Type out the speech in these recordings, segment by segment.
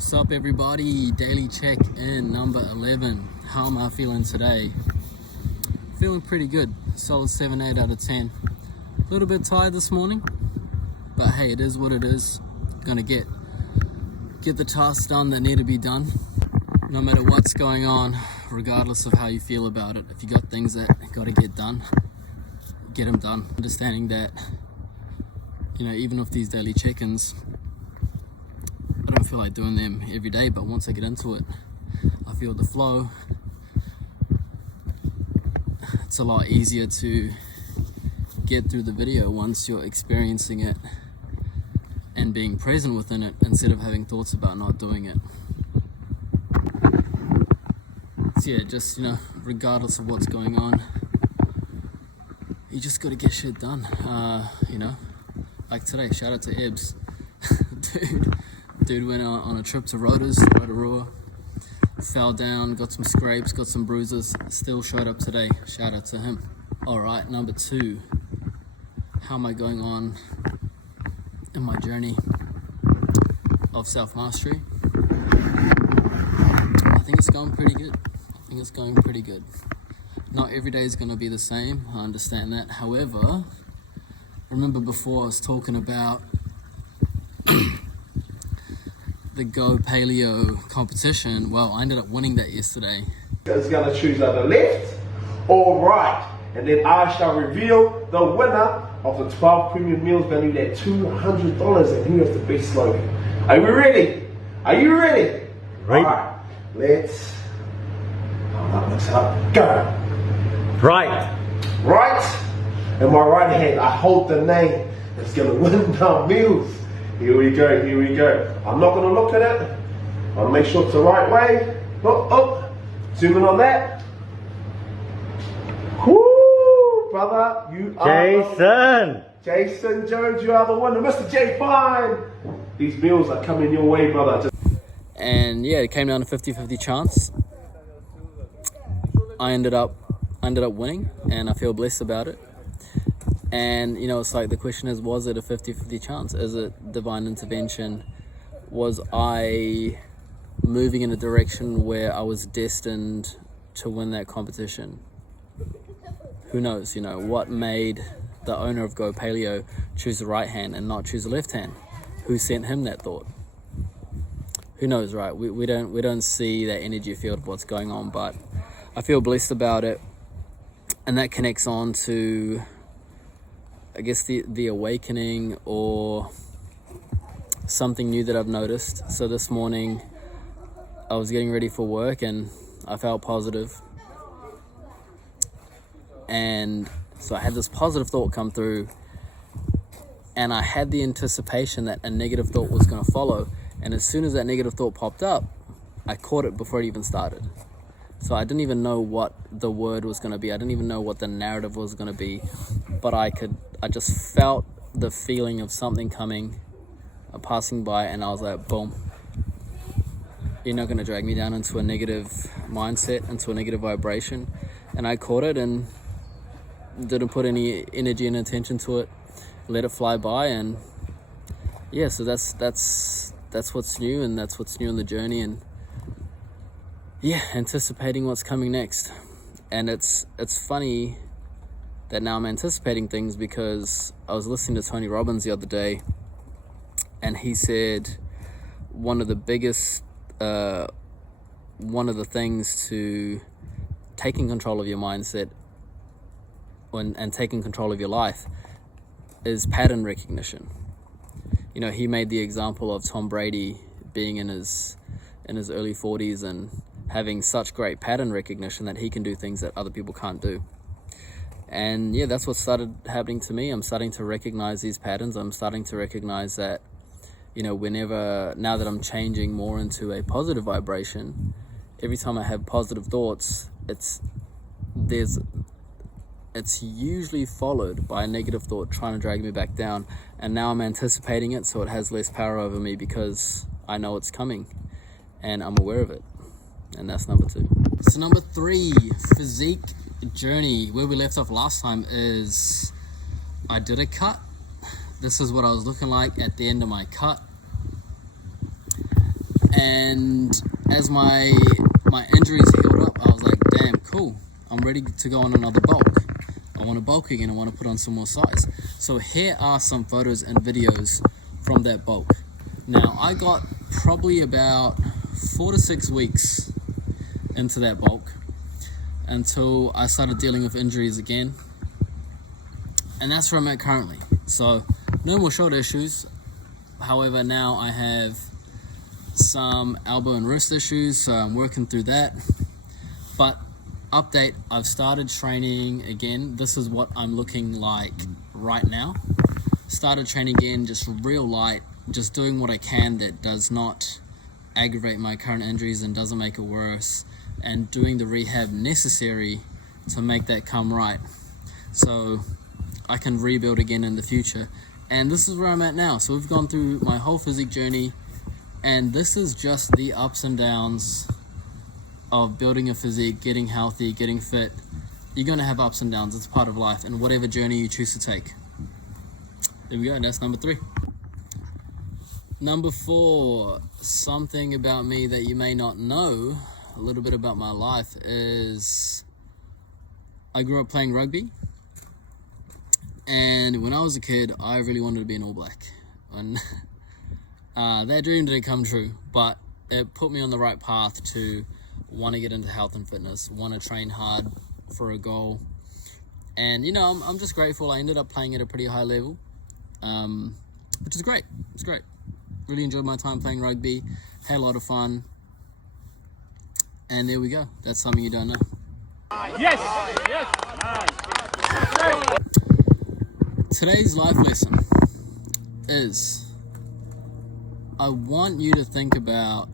What's up everybody? Daily check-in number 11. How am I feeling today? Feeling pretty good. Solid 7-8 out of 10. A little bit tired this morning, but hey, it is what it is. Gonna get the tasks done that need to be done, no matter what's going on, regardless of how you feel about it. If you got things that gotta get done, get them done. Understanding that, even with these daily check-ins, I don't feel like doing them every day, but once I get into it, I feel the flow. It's a lot easier to get through the video once you're experiencing it and being present within it, instead of having thoughts about not doing it. So yeah, just regardless of what's going on, you just gotta get shit done. Like today, shout out to Ebbs. Dude went on a trip to Rotorua, fell down, got some scrapes, got some bruises, still showed up today. Shout out to him. Alright, number 2. How am I going on in my journey of self-mastery? I think it's going pretty good. Not every day is going to be the same, I understand that. However, remember before I was talking about the Go Paleo competition? Well, I ended up winning that yesterday. It's going to choose either left or right, and then I shall reveal the winner of the 12 premium meals valued at $200, and who has the best slogan. Are we ready? Are you ready? Right. Alright, let's mix it up. Go. Right. Right. In my right hand, I hold the name that's going to win our meals. Here we go. I'm not going to look at it. I'll make sure it's the right way. Oh. Zoom in on that. Whoo, brother, you are Jason Jones, you are the winner. Mr. J Fine. These meals are coming your way, brother. And yeah, it came down to 50-50 chance. I ended up winning, and I feel blessed about it. And it's like, the question is, was it a 50-50 chance? Is it divine intervention? Was I moving in a direction where I was destined to win that competition? Who knows? What made the owner of Go Paleo choose the right hand and not choose the left hand? Who sent him that thought? Who knows, right? We don't see that energy field of what's going on, but I feel blessed about it. And that connects on to, I guess, the awakening or something new that I've noticed. So this morning I was getting ready for work and I felt positive. And so I had this positive thought come through, and I had the anticipation that a negative thought was going to follow. And as soon as that negative thought popped up, I caught it before it even started. So I didn't even know what the word was going to be. I didn't even know what the narrative was going to be. But I just felt the feeling of something coming, passing by, and I was like, boom. You're not going to drag me down into a negative mindset, into a negative vibration. And I caught it and didn't put any energy and attention to it. Let it fly by, and yeah, so that's what's new, and that's what's new in the journey, and yeah, anticipating what's coming next. And it's funny that now I'm anticipating things, because I was listening to Tony Robbins the other day, and he said one of the things to taking control of your mindset and taking control of your life is pattern recognition. He made the example of Tom Brady being in his early 40s and having such great pattern recognition that he can do things that other people can't do. And yeah, that's what started happening to me. I'm starting to recognize these patterns. I'm starting to recognize that, now that I'm changing more into a positive vibration, every time I have positive thoughts, it's usually followed by a negative thought trying to drag me back down. And now I'm anticipating it, so it has less power over me because I know it's coming and I'm aware of it. And that's number 2. So number 3, physique journey. Where we left off last time is I did a cut. This is what I was looking like at the end of my cut. And as my injuries healed up, I was like, damn, cool. I'm ready to go on another bulk. I want to bulk again. I want to put on some more size. So here are some photos and videos from that bulk. Now, I got probably about 4 to 6 weeks into that bulk until I started dealing with injuries again. And that's where I'm at currently. So no more shoulder issues. However, now I have some elbow and wrist issues, so I'm working through that. But update, I've started training again. This is what I'm looking like right now. Started training again, just real light, just doing what I can that does not aggravate my current injuries and doesn't make it worse, and doing the rehab necessary to make that come right, so I can rebuild again in the future. And this is where I'm at now. So we've gone through my whole physique journey, and this is just the ups and downs of building a physique, getting healthy, getting fit. You're gonna have ups and downs. It's part of life, and whatever journey you choose to take. There we go, and that's number 3. Number 4, something about me that you may not know, a little bit about my life, is I grew up playing rugby. And when I was a kid, I really wanted to be an All Black. And that dream didn't come true, but it put me on the right path to want to get into health and fitness, want to train hard for a goal. And, you know, I'm just grateful. I ended up playing at a pretty high level, which is great. It's great. Really enjoyed my time playing rugby, had a lot of fun. And there we go. That's something you don't know. Yes! Today's life lesson is, I want you to think about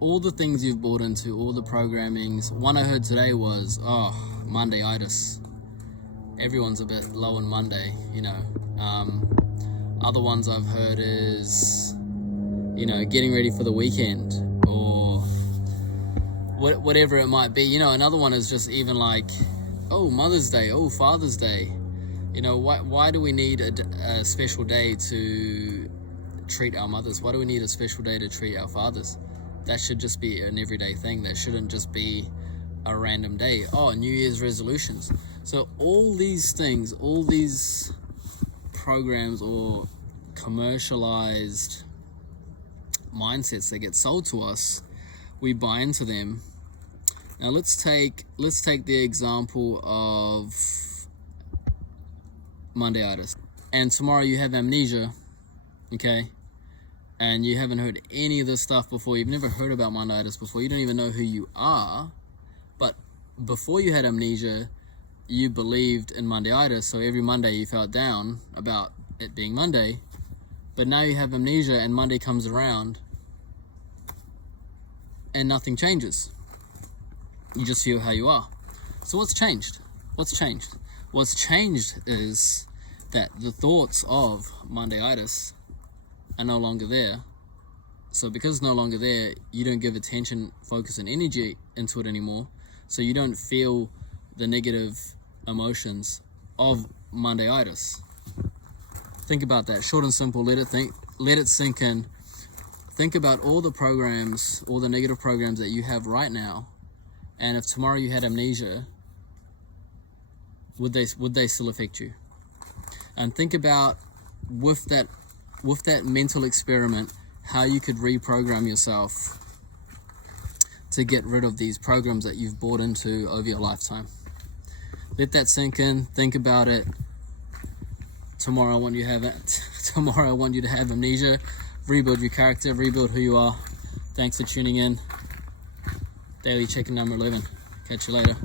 all the things you've bought into, all the programmings. One I heard today was, Monday-itis. Everyone's a bit low on Monday, you know. Other ones I've heard is, you know, getting ready for the weekend, or whatever it might be. You know, another one is just even like, oh, Mother's Day, oh, Father's Day. You know, why do we need a special day to treat our mothers? Why do we need a special day to treat our fathers? That should just be an everyday thing. That shouldn't just be a random day. Oh, New Year's resolutions. So all these things, all these programs or commercialized mindsets that get sold to us, we buy into them. Now let's take the example of Monday-itis, and tomorrow you have amnesia, okay, and you haven't heard any of this stuff before. You've never heard about Monday-itis before. You don't even know who you are. But before you had amnesia, you believed in Monday-itis, so every Monday you felt down about it being Monday. But now you have amnesia, and Monday comes around and nothing changes. You just feel how you are. So what's changed? What's changed is that the thoughts of Monday-itis are no longer there. So because it's no longer there, you don't give attention, focus, and energy into it anymore. So you don't feel the negative emotions of Monday-itis. Think about that. Short and simple. Let it sink in. Think about all the programs, all the negative programs that you have right now, and if tomorrow you had amnesia, would they still affect you? And think about with that mental experiment, how you could reprogram yourself to get rid of these programs that you've bought into over your lifetime. Let that sink in. Think about it. Tomorrow I want you to have amnesia. Rebuild your character. Rebuild who you are. Thanks for tuning in. Daily check-in number 11. Catch you later.